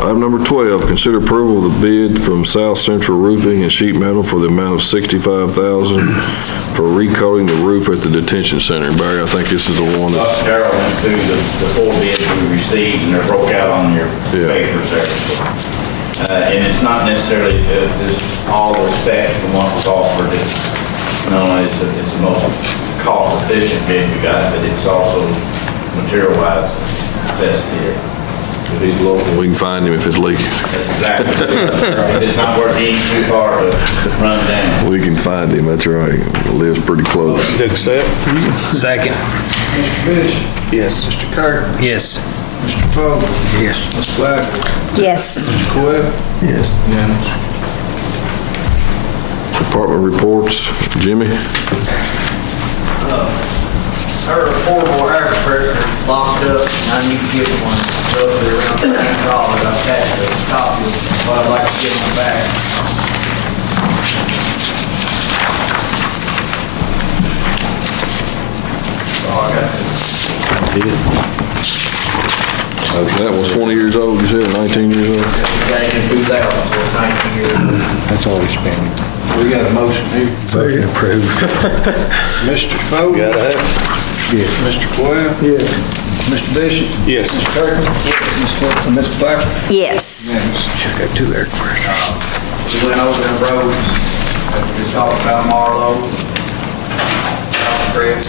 Item number 12, consider approval of the bid from South Central Roofing and Sheet Metal for the amount of $65,000 for recoating the roof at the detention center. Barry, I think this is the one that... Darryl went through the 4 bids we received, and they're broke out on your papers there. And it's not necessarily just all the specs from what was offered. It's not only it's the most cost-efficient bid we got, but it's also material-wise best bid. If he's local, we can find him if it's leaking. That's exactly it. It's not working too far to run down. We can find him, that's right. He lives pretty close. To accept. Second. Mr. Bishop? Yes. Mr. Kirk? Yes. Mr. Fogel? Yes. Ms. Black? Yes. Mr. Coyle? Yes. Unanimous. Department reports. Jimmy? Our portable air compressor locked up, and I need to get one. Roughly around $10. I attached a copy of what I'd like to get in the back. Oh, I got this. That was 20 years old, you said, 19 years old? Got it in 2000, so it's 19 years old. That's all we're spending. We got a motion here. Motion approved. Mr. Fogel? Gotta have it. Yes. Mr. Coyle? Yes. Mr. Bishop? Yes. Mr. Kirk? Ms. Black? Yes. Unanimous. Should have 2 air compressors. We went over them roads, we talked about Marlowe, Chris.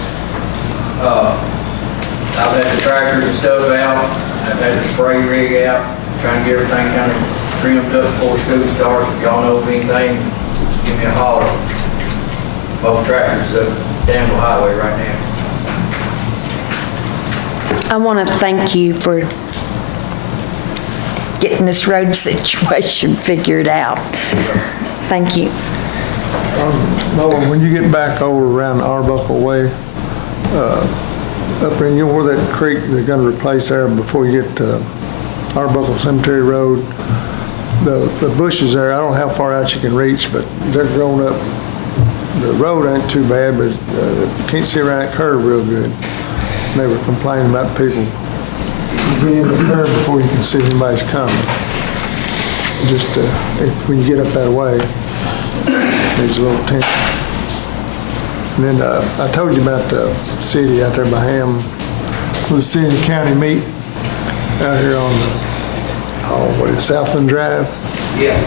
I've had the tractors and stuff out, I've had the spray rig out, trying to get everything kind of trimmed up before school starts. If y'all know of anything, give me a holler. Both tractors up Danville Highway right now. I want to thank you for getting this road situation figured out. Thank you. Nolan, when you get back over around Arbuckle Way, up in, you know where that creek they're going to replace there before you get to Arbuckle Cemetery Road, the bushes there, I don't know how far out you can reach, but they're grown up. The road ain't too bad, but you can't see around that curve real good. And they were complaining about people being in the curve before you can see if anybody's coming. Just when you get up that way, there's a little tension. And then I told you about the city out there by Ham, where the city and county meet out here on Southland Drive. Yeah.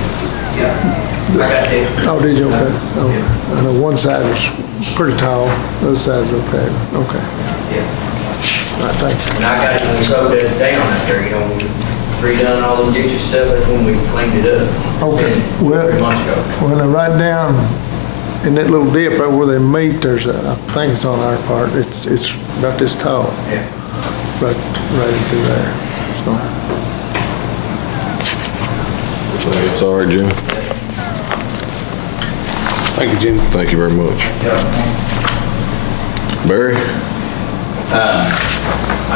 I got that. Oh, did you? Okay. Okay. I know one side was pretty tall, the other side's okay. Okay. Yeah. All right, thank you. And I got it when we sowed that down out there, we redone all them ditches stuff, that's when we cleaned it up. Okay, well, 3 months ago. when I right down in that little dip right where they meet, there's a, I think it's on our part, it's about this tall, Yeah. right through there. Sorry, Jimmy. Thank you, Jim. Thank you very much. Barry?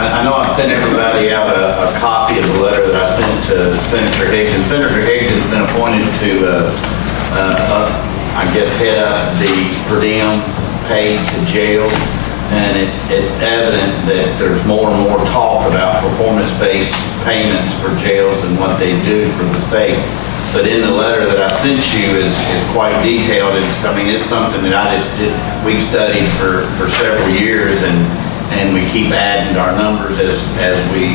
I know I sent everybody out a copy of the letter that I sent to Senator Higdon. Senator Higdon's been appointed to, I guess, head up the per diem paid to jail. And it's evident that there's more and more talk about performance-based payments for jails and what they do for the state. But in the letter that I sent you is quite detailed. It's something that we've studied for several years, and we keep adding to our numbers as we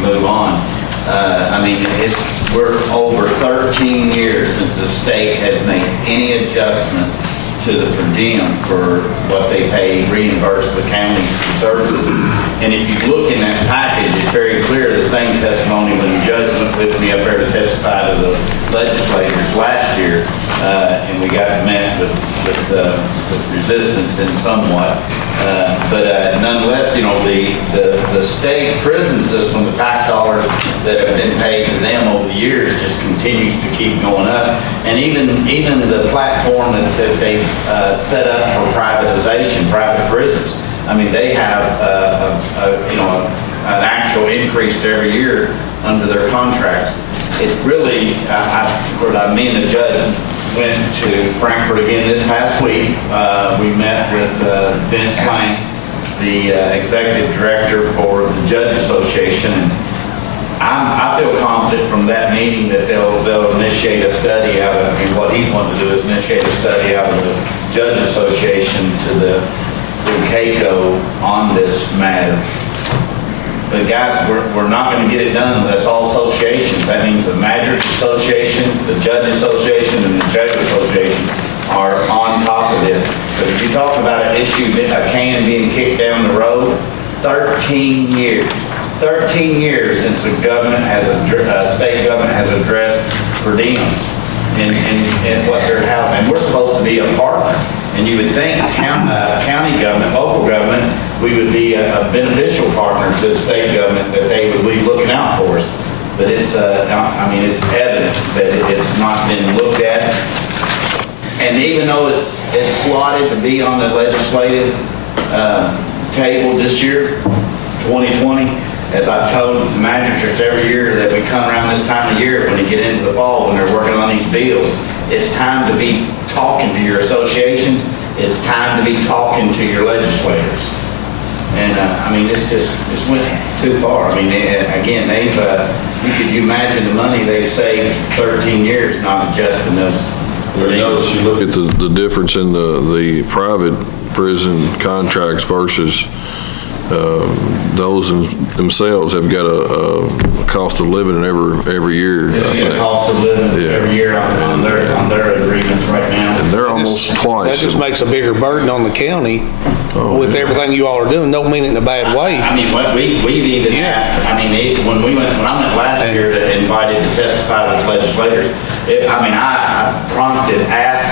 move on. We're over 13 years since the state has made any adjustment to the per diem for what they pay, reimburse the county for services. And if you look in that package, it's very clear, the same testimony when the judge went with me up there to testify to the legislators last year, and we got met with resistance in somewhat. But nonetheless, the state prison system, the tax dollars that have been paid to them over the years just continues to keep going up. And even the platform that they've set up for privatization, private prisons, they have an actual increase every year under their contracts. It's really, me and the judge went to Frankfurt again this past week. We met with Vince Lang, the executive director for the Judge Association. And I feel confident from from that meeting that they'll initiate a study out of, and what he's wanting to do is initiate a study out of the Judge Association to the CAECO on this matter. But guys, we're not going to get it done unless all associations, that means the Magistrates Association, the Judge Association, and the Judge Association are on top of this. But if you talk about an issue, a can being kicked down the road, 13 years. 13 years since the government has, state government has addressed per diems and what they're housing. And we're supposed to be a partner. And you would think county government, local government, we would be a beneficial partner to the state government, that they would be looking out for us. But it's, I mean, it's evident that it's not been looked at. And even though it's slotted to be on the legislative table this year, 2020, as I've told the magistrates every year that we come around this time of year, when they get into the fall, when they're working on these bills, it's time to be talking to your associations. It's time to be talking to your legislators. And I mean, it's went too far. I mean, again, could you imagine the money they've saved 13 years not adjusting those? You notice, you look at the difference in the private prison contracts versus those themselves have got a cost of living every year. I think. Cost of living every year on their agreements right now. And they're almost twice. That just makes a bigger burden on the county with everything you all are doing. Don't mean it in a bad way. I mean, we've even asked, I mean, when I went last year to invited to testify with legislators, I prompted, asked,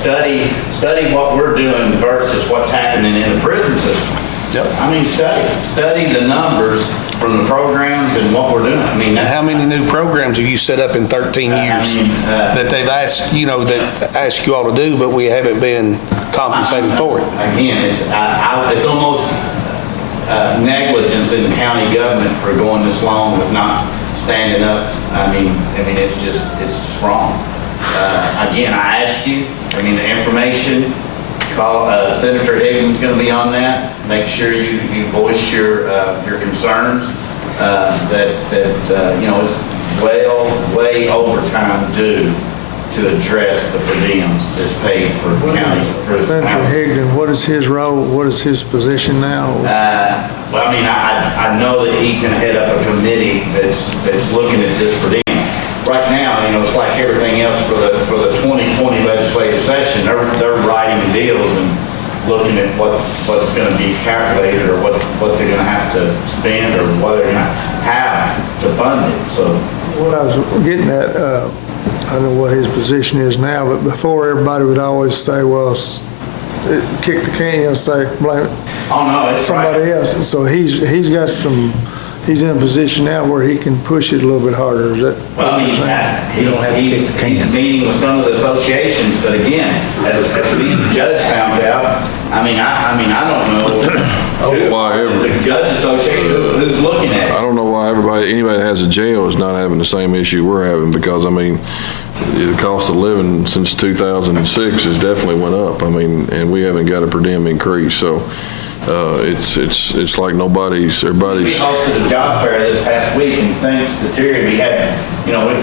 study what we're doing versus what's happening in the prison system. Yep. I mean, study the numbers from the programs and what we're doing. I mean, And how many new programs have you set up in 13 years that they've asked, that ask you all to do, but we haven't been compensated for it? Again, it's almost negligence in the county government for going this long with not standing up. I mean, it's just wrong. Again, I asked you, the information, call, Senator Higgins going to be on that. Make sure you voice your concerns, it's way overtime due to address the per diems that's paid for county prison. Senator Higdon, what is his role? What is his position now? Well, I know that he's going to head up a committee that's looking at this per diem. Right now, it's like everything else for the 2020 legislative session. They're writing the deals and looking at what's going to be calculated, or what they're going to have to spend, or what they're going to have to fund it. So What I was getting at, I don't know what his position is now, but before everybody would always say, well, kick the can, say, blame it. Oh, no, it's somebody right. else. And so he's in a position now where he can push it a little bit harder. Is that what you're saying? He's meeting with some of the associations, but again, as being the judge found out, I don't know. The judge association, who's looking at it? I don't know why anybody that has a jail is not having the same issue we're having, because, the cost of living since 2006 has definitely went up. And we haven't got a per diem increase, so it's like everybody's. We hosted a job fair this past week, and thanks to Terry, we had,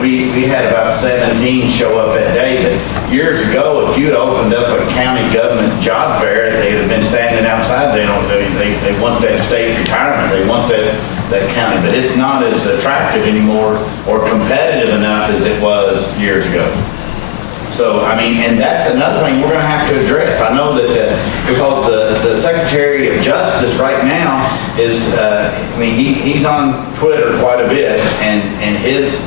we had about 17 show up that day. But years ago, if you'd opened up a county government job fair, they'd have been standing outside. They want that state retirement. They want that county, but it's not as attractive anymore or competitive enough as it was years ago. So, and that's another thing we're going to have to address. I know that because the Secretary of Justice right now is, he's on Twitter quite a bit, and his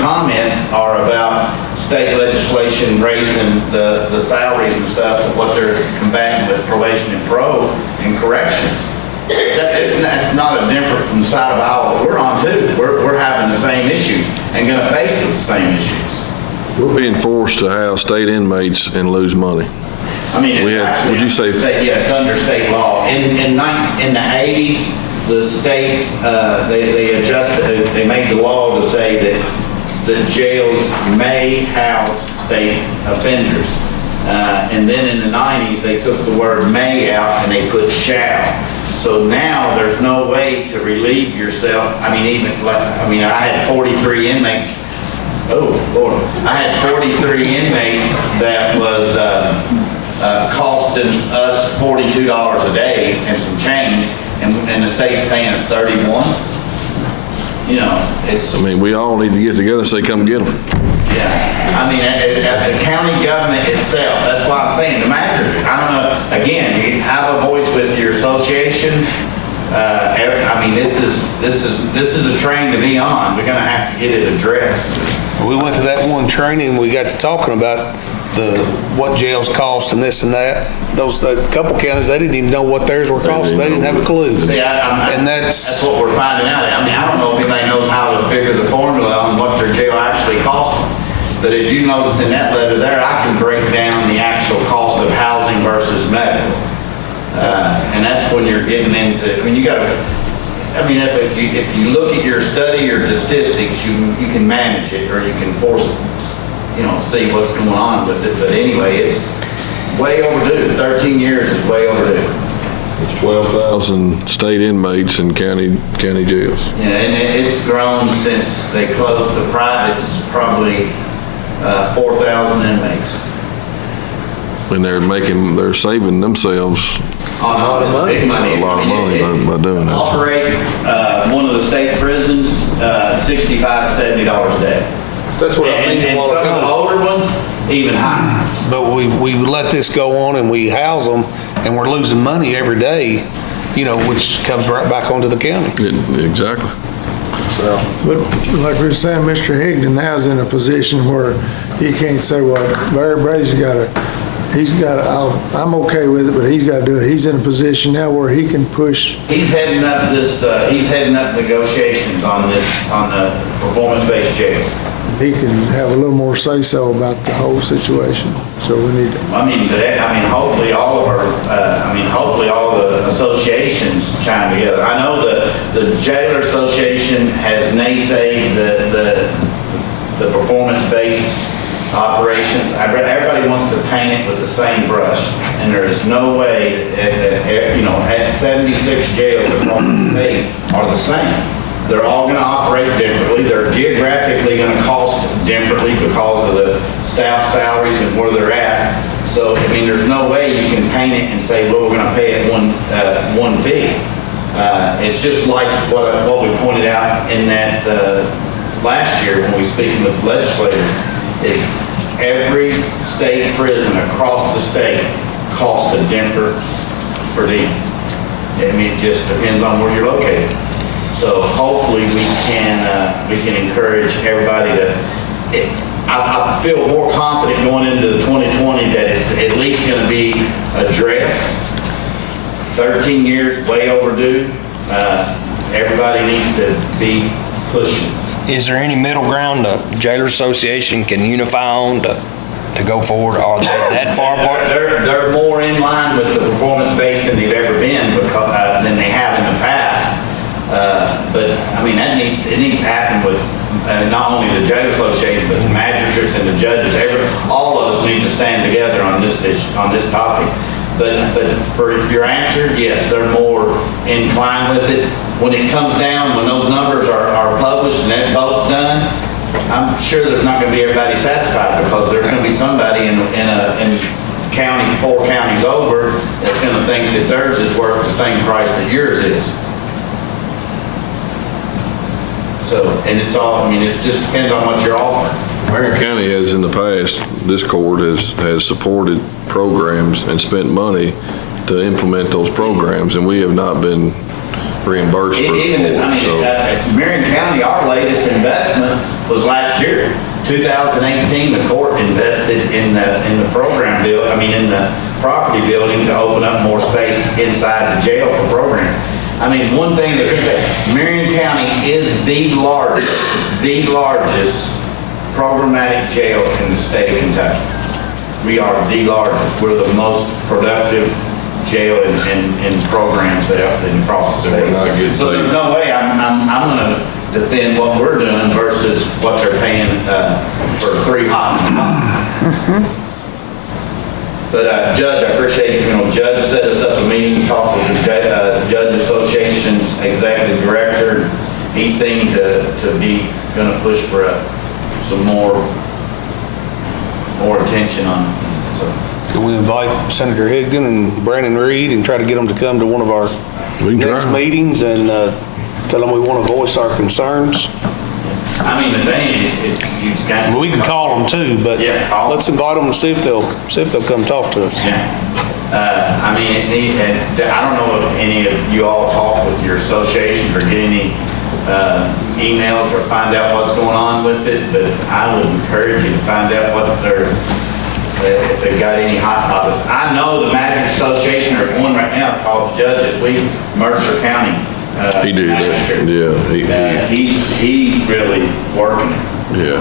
comments are about state legislation raising the salaries and stuff of what they're combating with probation and parole and corrections. That's not a different from the side of the aisle we're on too. We're having the same issues and going to face with the same issues. We're being forced to house state inmates and lose money. Would you say? It's under state law. In the 80s, the state, they made the law to say that the jails may house state offenders. And then in the 90s, they took the word may out and they put shall. So now there's no way to relieve yourself. I mean, I had 43 inmates. Oh, Lord. I had 43 inmates that was costing us $42 a day and some change, and the state's paying us 31. You know, it's... I mean, we all need to get together and say, come get them. Yeah, I mean, at the county government itself, that's why I'm saying the manager, I don't know, again, you have a voice with your associations. I mean, this is a train to be on. We're gonna have to get it addressed. We went to that one training, we got to talking about what jails cost and this and that. Those, a couple counties, they didn't even know what theirs were costing. They didn't have a clue. See, And that's what we're finding out. I mean, I don't know if anybody knows how to figure the formula on what their jail actually costs them. But as you noticed in that letter there, I can break down the actual cost of housing versus medical. And that's when you're getting into, I mean, you gotta, I mean, if you look at your study, your statistics, you can manage it, or you can force, you know, see what's going on with it. But anyway, it's way overdue. 13 years is way overdue. It's 12,000 state inmates in county jails. Yeah, and it's grown since they closed the privates, probably 4,000 inmates. And they're saving themselves Oh, no, it's big money. a lot of money by doing that. Operate one of the state prisons, $65 to $70 a day. That's what I mean. And some of the older ones, even higher. But we let this go on and we house them and we're losing money every day, you know, which comes right back onto the county. Exactly. But like we were saying, Mr. Higdon now's in a position where he can't say, well, everybody's I'm okay with it, but he's got to do it. He's in a position now where he can push. He's heading up negotiations on the performance-based jails. He can have a little more say-so about the whole situation. So we need to. Hopefully all the associations chime together. I know the Jailer Association has naysayed the performance-based operations. Everybody wants to paint it with the same brush, and there is no way at 76 jails across the state are the same. They're all going to operate differently. They're geographically going to cost differently because of the staff salaries and where they're at. So, I mean, there's no way you can paint it and say, well, we're going to pay it one fee. It's just like what we pointed out in that last year when we were speaking with the legislators. Is every state prison across the state costs a different per diem. I mean, it just depends on where you're located. So hopefully we can encourage everybody to. I feel more confident going into 2020 that it's at least going to be addressed. 13 years, way overdue. Everybody needs to be pushing. Is there any middle ground the Jailer Association can unify on to go forward? Are they that far apart? They're more in line with the performance base than they've ever been than they have in the past. But I mean, it needs to happen with not only the Jailer Association, but the magistrates and the judges. All of us need to stand together on this topic. But for your answer, yes, they're more inclined with it. When it comes down, when those numbers are published and that vote's done, I'm sure there's not going to be everybody satisfied, because there's going to be somebody in county, 4 counties over, that's going to think that theirs is worth the same price that yours is. So, and it's all, I mean, it just depends on what you're offering. Marion County has in the past, this court has supported programs and spent money to implement those programs, and we have not been reimbursed for it. Marion County, our latest investment was last year. 2018, the court invested in the program bill, in the property building to open up more space inside the jail for programs. I mean, one thing that Marion County is the largest programmatic jail in the state of Kentucky. We are the largest. We're the most productive jail in programs that across the state. So there's no way I'm going to defend what we're doing versus what they're paying for 3 hot and hot. But Judge, I appreciate, Judge set us up a meeting, talked with the Judge Association's executive director. He seemed to be going to push for some more attention on it. So, Can we invite Senator Higdon and Brandon Reed and try to get them to come to one of our We can next try. meetings and tell them we want to voice our concerns? I mean, the thing is, you just got. We can call them too, but Yeah, call 'em. let's invite them and see if they'll come talk to us. Yeah. I mean, I don't know if any of you all talk with your association or get any emails or find out what's going on with it, but I would encourage you to find out if they've got any hot topics. I know the Magic Association, there's one right now called the Judges Week, Mercer County. He did that, Magistrate. yeah, He's really working yeah,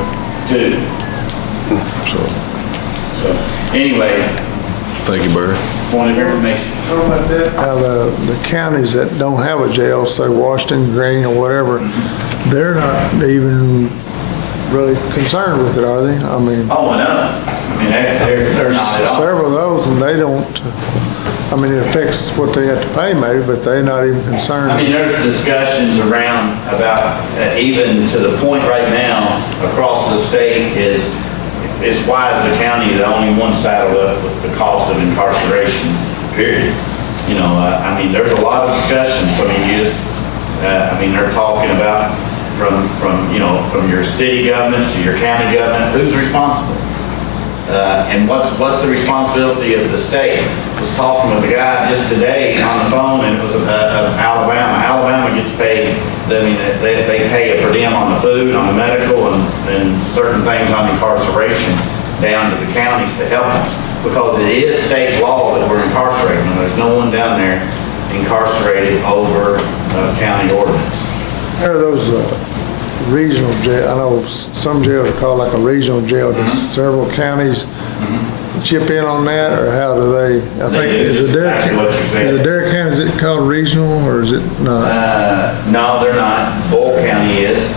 too. so, So, anyway, thank you, Barry. point of information. Now, the counties that don't have a jail, say Washington, Greene, or whatever, they're not even really concerned with it, are they? I mean, Oh, no. I mean, they're there's not at all. several of those, and they don't, I mean, it affects what they have to pay maybe, but they're not even concerned. I mean, there's discussions around about, even to the point right now, across the state is why is the county the only one saddled up with the cost of incarceration, period? I mean, there's a lot of discussions. I mean, they're talking about from your city government to your county government, who's responsible? And what's the responsibility of the state? I was talking with a guy just today on the phone, and it was Alabama. Alabama gets paid, they pay a per diem on the food, on the medical, and certain things on incarceration down to the counties to help them. Because it is state law that we're incarcerating them. There's no one down there incarcerated over county ordinance. There are those regional jail, I know some jails are called like a regional jail. Does several counties chip in on that, or how do they? I think, is it Dare County, is it called regional, or is it not? No, they're not. Boyle County is.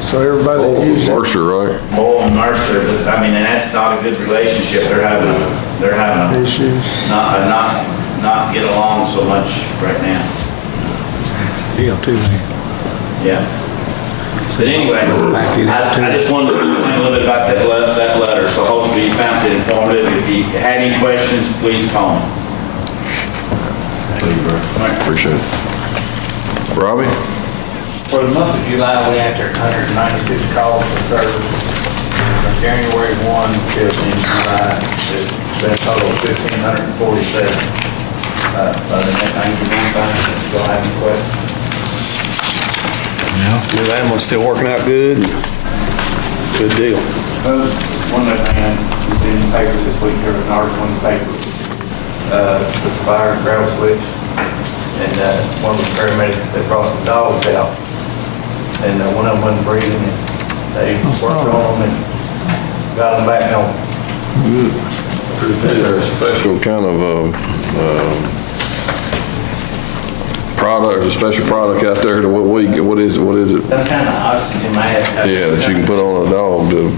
So everybody that uses it, Mercer, right? Boyle and Mercer, but I mean, and that's not a good relationship. They're having issues. not get along so much right now. Yeah. But anyway, I just wanted to explain a little bit about that letter, so hopefully you found it informative. If you had any questions, please call me. Thank you, Barry. Appreciate it. Robbie? For the month of July, we answered 196 calls for service. From January 1 till July, it's been a total of 1,547. Other than that, things are going fine. If y'all have any questions. Your ambulance still working out good? Good deal. One other thing, I was in the paper this week, there was an article in the paper, with the fire and gravel switch, and one of the paramedics that brought some dogs out, and one of them wasn't breathing, and they worked on them and got them back home. Is there a special kind of product, a special product out there to what is it? Some kind of oxygen mask. Yeah, that you can put on a dog to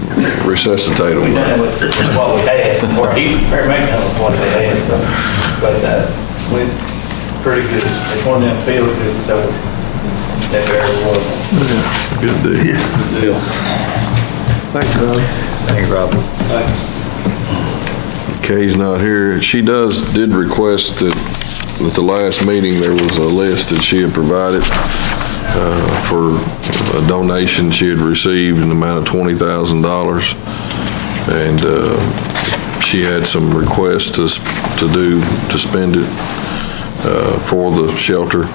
resuscitate We them. done it with what we had, or he paramedic knows what they had, but we pretty good. It's one of them feel good stuff that there was. Good deal. Good deal. Thanks, Rob. Thank you, Robert. Kay's not here. She did request that at the last meeting, there was a list that she had provided for a donation she had received in the amount of $20,000. And she had some requests to spend it for the shelter.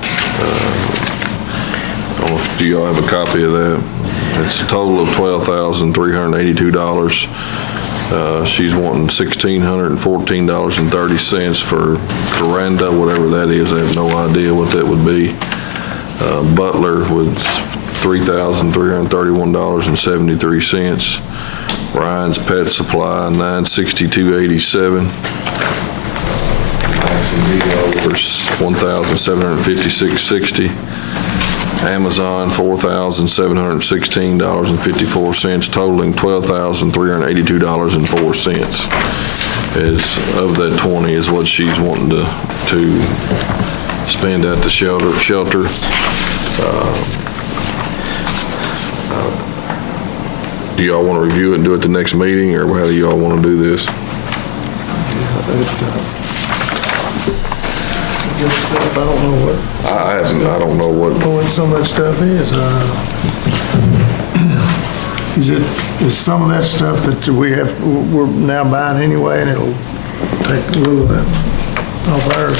Do y'all have a copy of that? It's a total of $12,382. She's wanting $1,614.30 for Coranda, whatever that is. I have no idea what that would be. Butler was $3,331.73. Ryan's Pet Supply, $962.87. For $1,756.60. Amazon, $4,716.54, totaling $12,382.04. is, of that 20, is what she's wanting to spend at the shelter. Do y'all want to review it and do it the next meeting, or how do y'all want to do this? Good stuff. I don't know what, I don't know what, some of that stuff is. Is some of that stuff that we're now buying anyway, and it'll take a little of that off our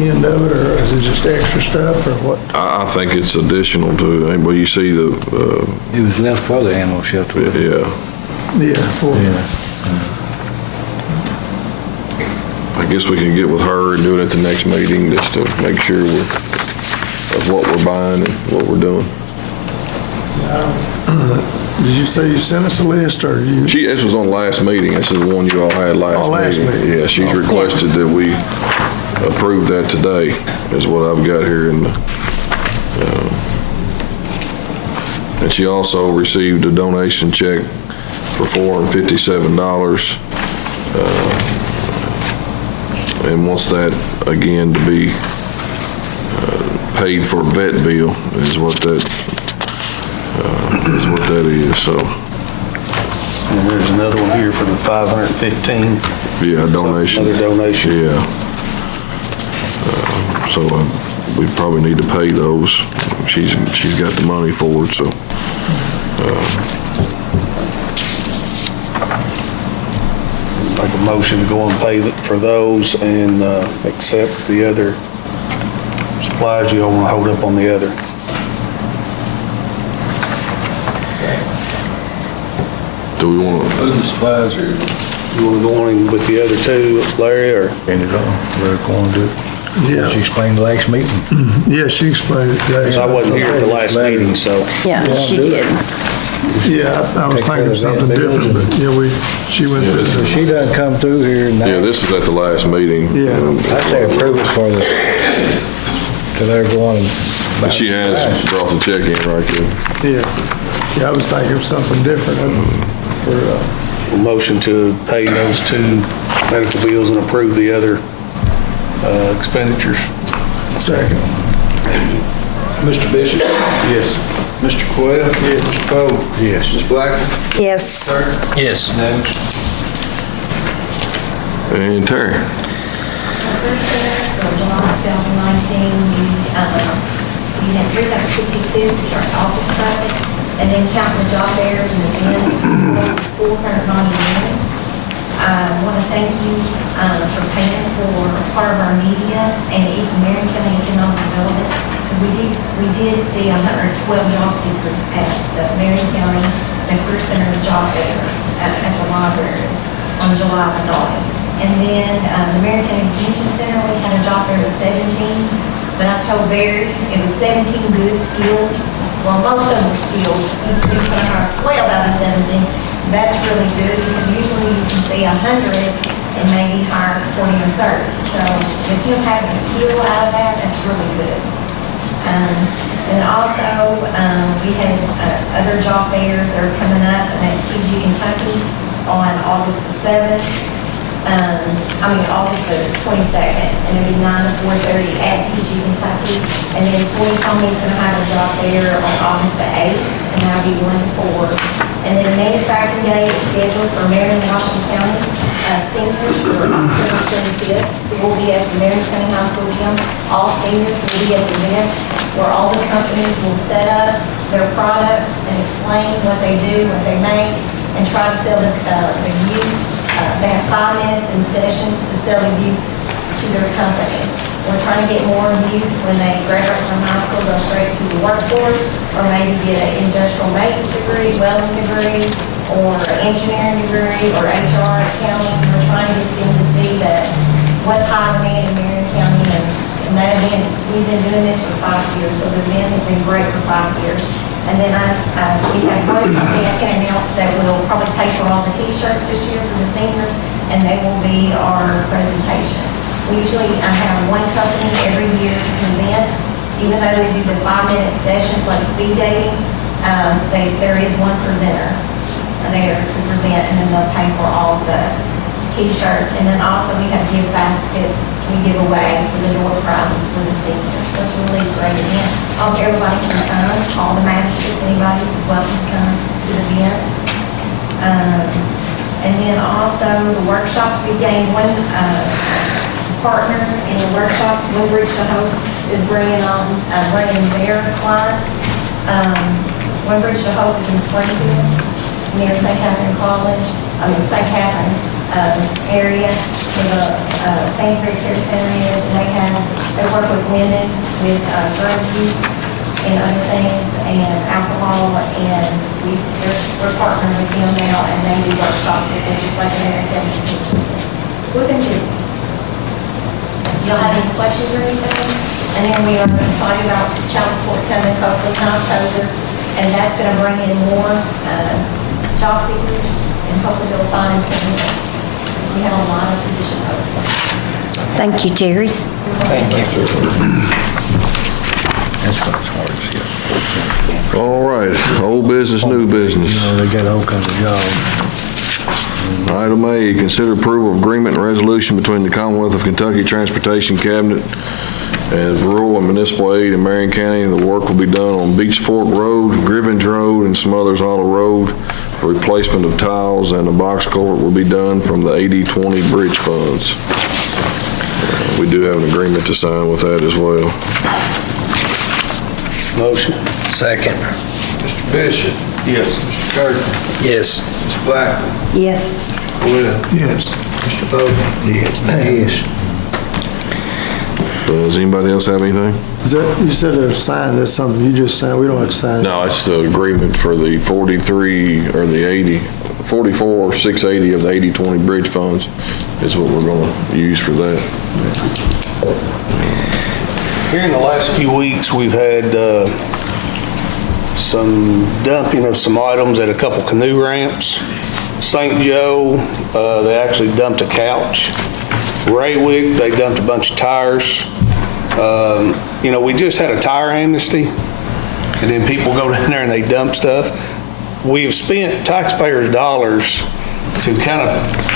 end of it, or is it just extra stuff, or what? I think it's additional to, well, you see the, It was left for the animal shelter. yeah. Yeah. I guess we can get with her and do it at the next meeting, just to make sure of what we're buying and what we're doing. Did you say you sent us a list, or you? This was on last meeting. This is the one you all had last meeting. Yeah, she's requested that we approve that today, is what I've got here in the, and she also received a donation check for $457, and wants that again to be paid for vet bill, is what that is, so. And there's another one here for the 515. Yeah, donation. Another donation. Yeah. So we probably need to pay those. She's got the money for it, so. Make a motion to go and pay for those and accept the other supplies. You don't want to hold up on the other. Do we want to? Food and supplies are. You want to go on with the other two, Larry, or? End it all. We're going to do it. Yeah. She explained the last meeting. Yeah, she explained it today. I wasn't here at the last meeting, so. Yeah, she did. Yeah, I was thinking of something different, but yeah, she went. So she doesn't come through here and. Yeah, this is at the last meeting. Yeah. I'd say approve it for the, till they're going. But she has brought the check in right there. Yeah, I was thinking of something different for, A motion to pay those two medical bills and approve the other expenditures. second. Mr. Bishop? Yes. Mr. Quayle? Yes. Mr. Poe? Yes. Ms. Blackman? Yes. Sir? Yes. Unanimous. And Terry? First center for July 2019, we had 362 for office traffic, and then counting the job fairs and events, it was 491. I want to thank you for paying for part of our media and even Marion County Economic Development, because we did see 112 job seekers at the Marion County and Career Center Job Fair at the library on July the 9th. And then the Marion County Detention Center, we had a job fair with 17, but I told Barry it was 17 good, skilled. Well, most of them were skilled. He's going to hire 12 out of 17. That's really good, because usually you can see 100 and maybe hire 20 or 30. So if you have a skill out of that, that's really good. And also, we had other job fairs that are coming up, and that's TG Kentucky on August the 7th. August the 22nd, and it'll be 9 to 4:30 at TG Kentucky. And then Tommy's going to have a job fair on August the 8th, and that'll be 1 to 4. And then Manufacturing Day is scheduled for Marion, Washington County seniors for October 25th. So we'll be at the Marion County High School gym. All seniors will be at the event where all the companies will set up their products and explain what they do, what they make, and try to sell the youth. They have 5 minutes in sessions to sell the youth to their company. We're trying to get more youth when they graduate from high school, go straight to the workforce, or maybe get an industrial maintenance degree, welding degree, or engineering degree, or HR, accounting. We're trying to get them to see that what's high demand in Marion County, and that event, we've been doing this for 5 years, so the event has been great for 5 years. And then we have one company I can announce that will probably pay for all the t-shirts this year for the seniors, and they will be our presentation. We usually have one company every year to present, even though we do the 5-minute sessions like speed dating, there is one presenter there to present, and then they'll pay for all the t-shirts, and then also we have gift baskets we give away for the door prizes for the seniors. So it's a really great event. Everybody can come, all the magistrates, anybody is welcome to come to the event. And then also the workshops, we gained one partner in the workshops. One Bridge to Hope is bringing their clients. One Bridge to Hope is in Springfield, near St. Catherine's area, where the Sainsbury Care Center is, and they work with women with drug use and other things, and alcohol, and we're partnering with them now, and they do workshops with them, just like American Detention Center. So we've been busy. Y'all have any questions or anything? And then we are excited about child support coming hopefully in October, and that's going to bring in more job seekers, and hopefully they'll find employment. We have a lot of positions open. Thank you, Terry. Thank you. That's what it's hard to see. All right, old business, new business. You know, they got all kinds of jobs. Item A, consider approval of agreement and resolution between the Commonwealth of Kentucky Transportation Cabinet and Rural and Municipal Aid in Marion County. The work will be done on Beach Fork Road, Gribbins Road, and Smothers Hollow Road. A replacement of tiles and a box culvert will be done from the 80-20 bridge funds. We do have an agreement to sign with that as well. Motion. Second. Mr. Bishop? Yes. Mr. Kirk? Yes. Ms. Blackman? Yes. Will? Yes. Mr. Bowman? Yes. Does anybody else have anything? Is that, you said a sign, that's something you just signed, we don't have to sign. No, it's the agreement for the 43 or the 80, 44, 680 of the 80-20 bridge funds is what we're going to use for that. Here in the last few weeks, we've had some dumping of some items at a couple canoe ramps. St. Joe, they actually dumped a couch. Raywick, they dumped a bunch of tires. We just had a tire amnesty, and then people go down there and they dump stuff. We've spent taxpayers' dollars to kind of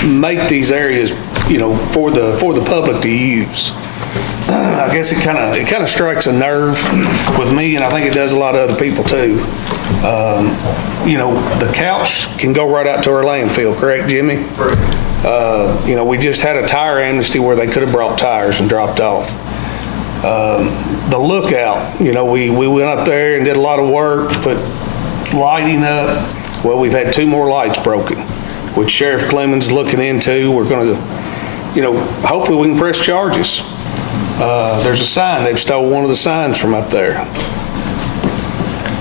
make these areas, for the public to use. I guess it kind of strikes a nerve with me, and I think it does a lot of other people too. The couch can go right out to our landfill, correct, Jimmy? We just had a tire amnesty where they could have brought tires and dropped off. The lookout, we went up there and did a lot of work to put lighting up. Well, we've had 2 more lights broken, which Sheriff Clemens is looking into. We're going to, hopefully we can press charges. There's a sign, they've stole one of the signs from up there.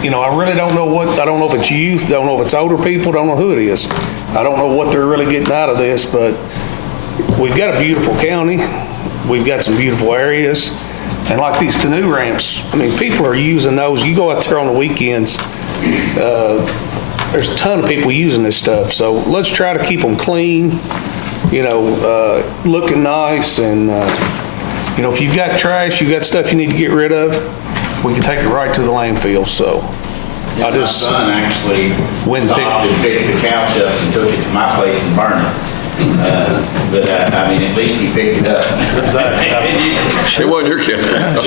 I really don't know I don't know if it's youth, don't know if it's older people, don't know who it is. I don't know what they're really getting out of this, but we've got a beautiful county. We've got some beautiful areas. And like these canoe ramps, people are using those. You go out there on the weekends, there's a ton of people using this stuff. So let's try to keep them clean, looking nice. And, if you've got trash, you've got stuff you need to get rid of, we can take it right to the landfill. So My son actually stopped and picked the couch up and took it to my place and burned it. At least he picked it up. It wasn't your kid. But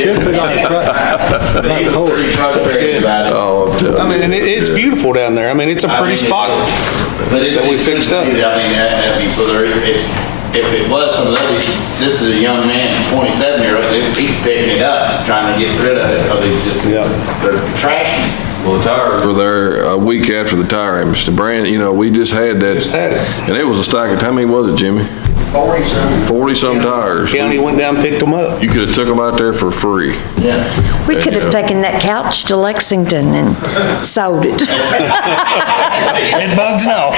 he was pretty frustrated about it. Oh, I'm telling you. it's beautiful down there. It's a pretty spot that we fixed up. If it was some other, this is a young man, 27-year-old, he's picking it up, trying to get rid of it because they're trashing. Well, the tires were there a week after the tire amnesty. Brand, we just had that. Just had it. And it was a stack of, how many was it, Jimmy? 40-some tires. County went down and picked them up. You could have took them out there for free. Yeah. We could have taken that couch to Lexington and sold it. Bed bugs, no.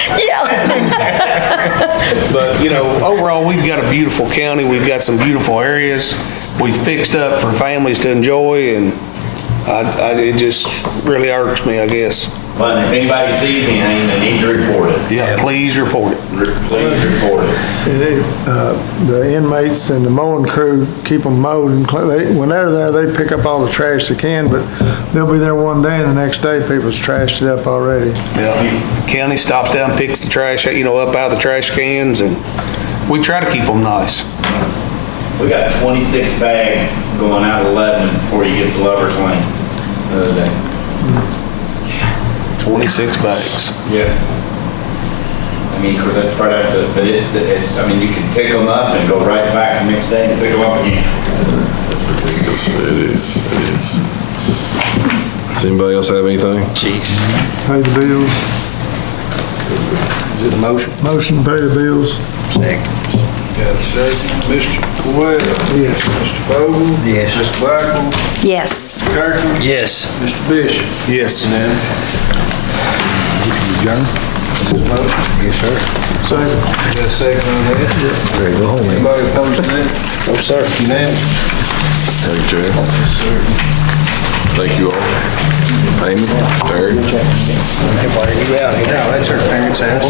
But, overall, we've got a beautiful county. We've got some beautiful areas. We fixed up for families to enjoy, and it just really irks me, I guess. But if anybody sees anything, they need to report it. Yeah, please report it. Please report it. The inmates and the mowing crew keep them mowed, and when they're there, they pick up all the trash they can, but they'll be there one day and the next day people's trashed it up already. Yeah, the county stops down, picks the trash, up out of the trash cans, and We try to keep them nice. We got 26 bags going out of Lebanon before you get to Lover's Lane the other day. 26 bags. Yeah. I mean, 'cause that's right out the, but it's, I mean, you can pick them up and go right back the next day and pick them up again. It is. Does anybody else have anything? Jeez. Pay the bills. Is it a motion? Motion to pay the bills. Second. Got a second. Mr. Coyle? Yes. Mr. Vogel? Yes. Mr. Blackwell? Yes. Mr. Kirkland? Yes. Mr. Bishop? Yes. Unanimous. Adjourn? Is it a motion? Yes, sir. Second. Got a second on that? Ready, go home. Anybody opposed to that? No, sir. Unanimous? Thank you, Chair. Thank you all. Amy, Terry. Everybody get out here. That's her parents' house.